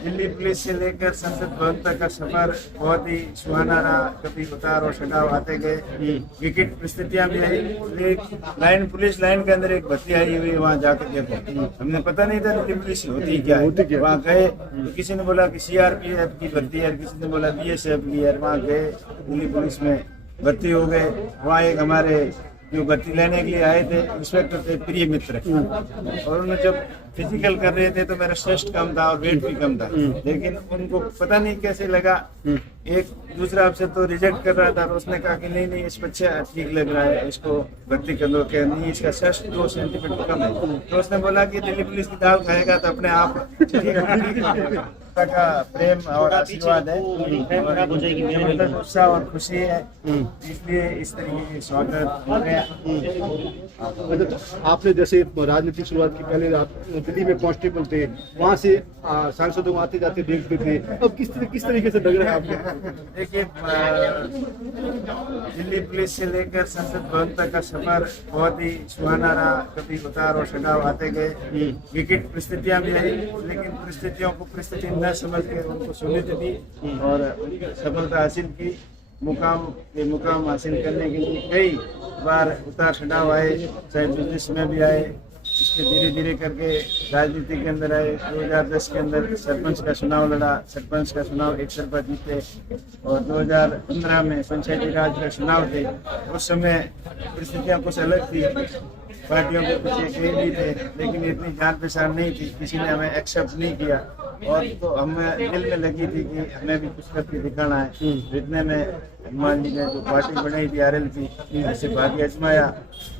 Delhi police से लेकर संसद भवन तक का सफर बहुत ही सुहाना रहा। कभी उतार और चढ़ाव आते गए, विकेट परिस्थितियां भी आई। लाइन पुलिस लाइन के अंदर एक भर्ती आई हुई, वहाँ जाकर देखो, हमने पता नहीं था दिल्ली पुलिस होती क्या है। वहाँ गए तो किसी ने बोला कि सीआरपीएफ की भर्ती है, किसी ने बोला बीएसएफ की है। वहाँ गए, दिल्ली पुलिस में भर्ती हो गए। वहाँ एक हमारे जो भर्ती लेने के लिए आए थे इंस्पेक्टर थे, प्रिय मित्र, और उन्होंने जब फिजिकल कर रहे थे तो मेरा चेस्ट कम था और वेट भी कम था, लेकिन उनको पता नहीं कैसे लगा, एक दूसरा अफसर तो रिजेक्ट कर रहा था और उसने कहा कि नहीं नहीं इस बच्चे ठीक लग रहा है, इसको भर्ती कर लो। क्या नहीं, इसका चेस्ट 2 सेंटीमीटर कम है। तो उसने बोला कि दिल्ली पुलिस की दाल खाएगा तो अपने आप का प्रेम और आशीर्वाद है, उत्साह और खुशी है, इसलिए इस तरीके के स्वागत हो गया। आपने जैसे राजनीतिक शुरुआत की, पहले आप दिल्ली में कांस्टेबल थे, वहाँ से सांसदों को आते जाते देखते थे, अब किस तरीके से लग रहा है आपको? देखिए, दिल्ली पुलिस से लेकर संसद भवन तक का सफर बहुत ही सुहाना रहा। कभी उतार और चढ़ाव आते गए, विकेट परिस्थितियां भी आई, लेकिन परिस्थितियों को परिस्थिति न समझ के उनको सुनित दी और सफलता हासिल की। मुकाम हासिल करने के लिए कई बार उतार चढ़ाव आए, चाहे बिजनेस में भी आए, इसके धीरे धीरे करके राजनीति के अंदर आए। 2010 के अंदर सरपंच का चुनाव लड़ा, सरपंच का चुनाव एक तरफा जीते, और 2015 में पंचायती राज का चुनाव थे। उस समय परिस्थितियां कुछ अलग थी, पार्टियों के पीछे कई भी थे, लेकिन इतनी जान पहचान नहीं थी, किसी ने हमें एक्सेप्ट नहीं किया, और तो हमें दिल में लगी थी कि हमें भी कुछ करके दिखाना है। इतने में हनुमान जी ने जो पार्टी बनाई थी RLP, ऐसे भाग्य आजमाया,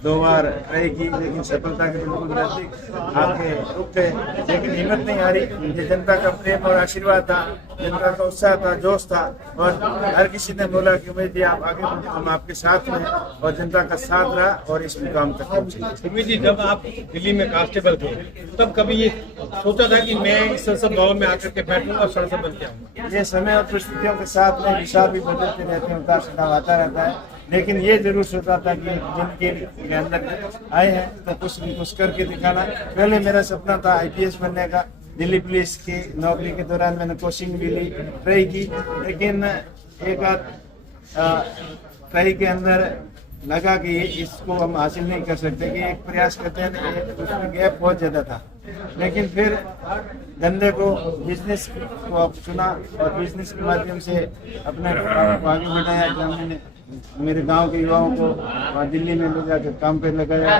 2 बार ट्राई की, लेकिन सफलता के बिल्कुल नजदीक आके रुक गए, लेकिन हिम्मत नहीं हारी। ये जनता का प्रेम और आशीर्वाद था, जनता का उत्साह था, जोश था, और हर किसी ने बोला कि उम्मीद जी आप आगे बढ़े, हम आपके साथ में, और जनता का साथ रहा और इस मुकाम तक पहुंचे। उम्मीद जी, जब आप दिल्ली में कांस्टेबल थे तब कभी ये सोचा था कि मैं इस संसद भवन में आकर के बैठूंगा और संसद बन के आऊंगा? ये समय और परिस्थितियों के साथ में विचार भी बदलते रहते हैं, उतार चढ़ाव आता रहता है, लेकिन ये जरूर सोचा था कि जिनके अंदर आए हैं तो कुछ भी कुछ करके दिखाना। पहले मेरा सपना था IPS बनने का। दिल्ली पुलिस की नौकरी के दौरान मैंने कोचिंग भी ली, ट्राई की, लेकिन एक आध ट्राई के अंदर लगा कि इसको हम हासिल नहीं कर सकते, कि एक प्रयास करते हैं, उसमें गैप बहुत ज़्यादा था। लेकिन फिर धंधे को, बिजनेस को चुना और बिजनेस के माध्यम से अपने काम को आगे बढ़ाया। जहाँ मैंने मेरे गांव के युवाओं को वहाँ दिल्ली में ले जाकर काम पे लगाया,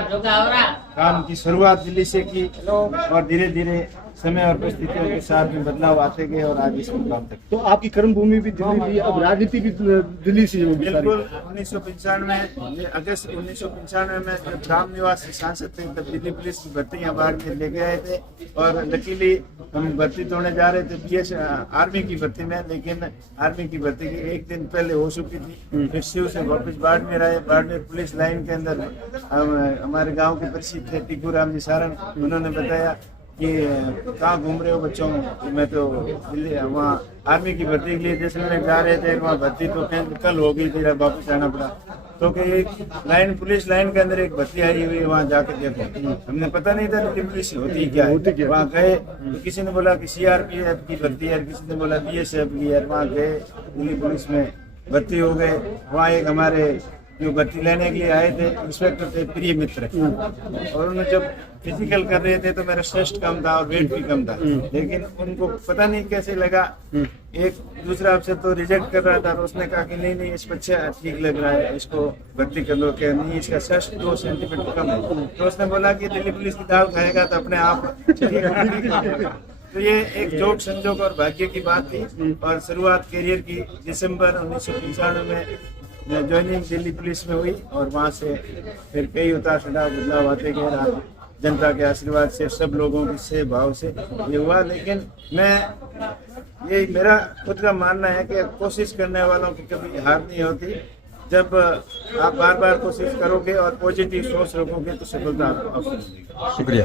काम की शुरुआत दिल्ली से की, और धीरे धीरे समय और परिस्थितियों के साथ में बदलाव आते गए और आज इस मुकाम तक। तो आपकी कर्म भूमि भी दिल्ली थी, अब राजनीति भी दिल्ली से होगी? बिल्कुल। 1995 अगस्त 1995 में जब राम निवास से सांसद थे, तब दिल्ली पुलिस की भर्ती यहाँ बाड़मेर लेके आए थे, और लकीली हम भर्ती तोड़ने जा रहे थे BS आर्मी की भर्ती में, लेकिन आर्मी की भर्ती की एक दिन पहले हो चुकी थी। फिर शिव से वापस बाड़मेर आए। बाड़मेर पुलिस लाइन के अंदर हमारे गाँव के प्रसिद्ध थे टिकू राम जी सारण, उन्होंने बताया कि कहाँ घूम रहे हो बच्चों? मैं तो दिल्ली, वहाँ आर्मी की भर्ती के लिए जैसलमेर जा रहे थे, वहाँ भर्ती तो कल हो गई थी, वापस आना पड़ा। तो कि एक लाइन पुलिस लाइन के अंदर एक भर्ती आई हुई, वहाँ जाकर देखो, हमने पता नहीं था दिल्ली पुलिस होती क्या है। वहाँ गए तो किसी ने बोला कि CRPF की भर्ती है, किसी ने बोला BSF की है। वहाँ गए, दिल्ली पुलिस में भर्ती हो गए। वहाँ एक हमारे जो भर्ती लेने के लिए आए थे इंस्पेक्टर थे, प्रिय मित्र, और उन्होंने जब फिजिकल कर रहे थे तो मेरा चेस्ट कम था और वेट भी कम था, लेकिन उनको पता नहीं कैसे लगा, एक दूसरा अफसर तो रिजेक्ट कर रहा था, और उसने कहा कि नहीं नहीं इस बच्चे ठीक लग रहा है, इसको भर्ती कर लो। क्या नहीं, इसका चेस्ट 2 सेंटीमीटर कम है। तो उसने बोला कि दिल्ली पुलिस की दाल खाएगा तो अपने आप तो ये एक जोक संजोग और भाग्य की बात थी। और शुरुआत करियर की दिसंबर 1995 में ज्वाइनिंग दिल्ली पुलिस में हुई, और वहाँ से फिर कई उतार चढ़ाव बदलाव आते गए। जनता के आशीर्वाद से, सब लोगों के से भाव से ये हुआ। लेकिन ये मेरा खुद का मानना है कि कोशिश करने वालों की कभी हार नहीं होती। जब आप बार बार कोशिश करोगे और पॉजिटिव सोच रखोगे तो सफलता आपको मिलेगी। शुक्रिया।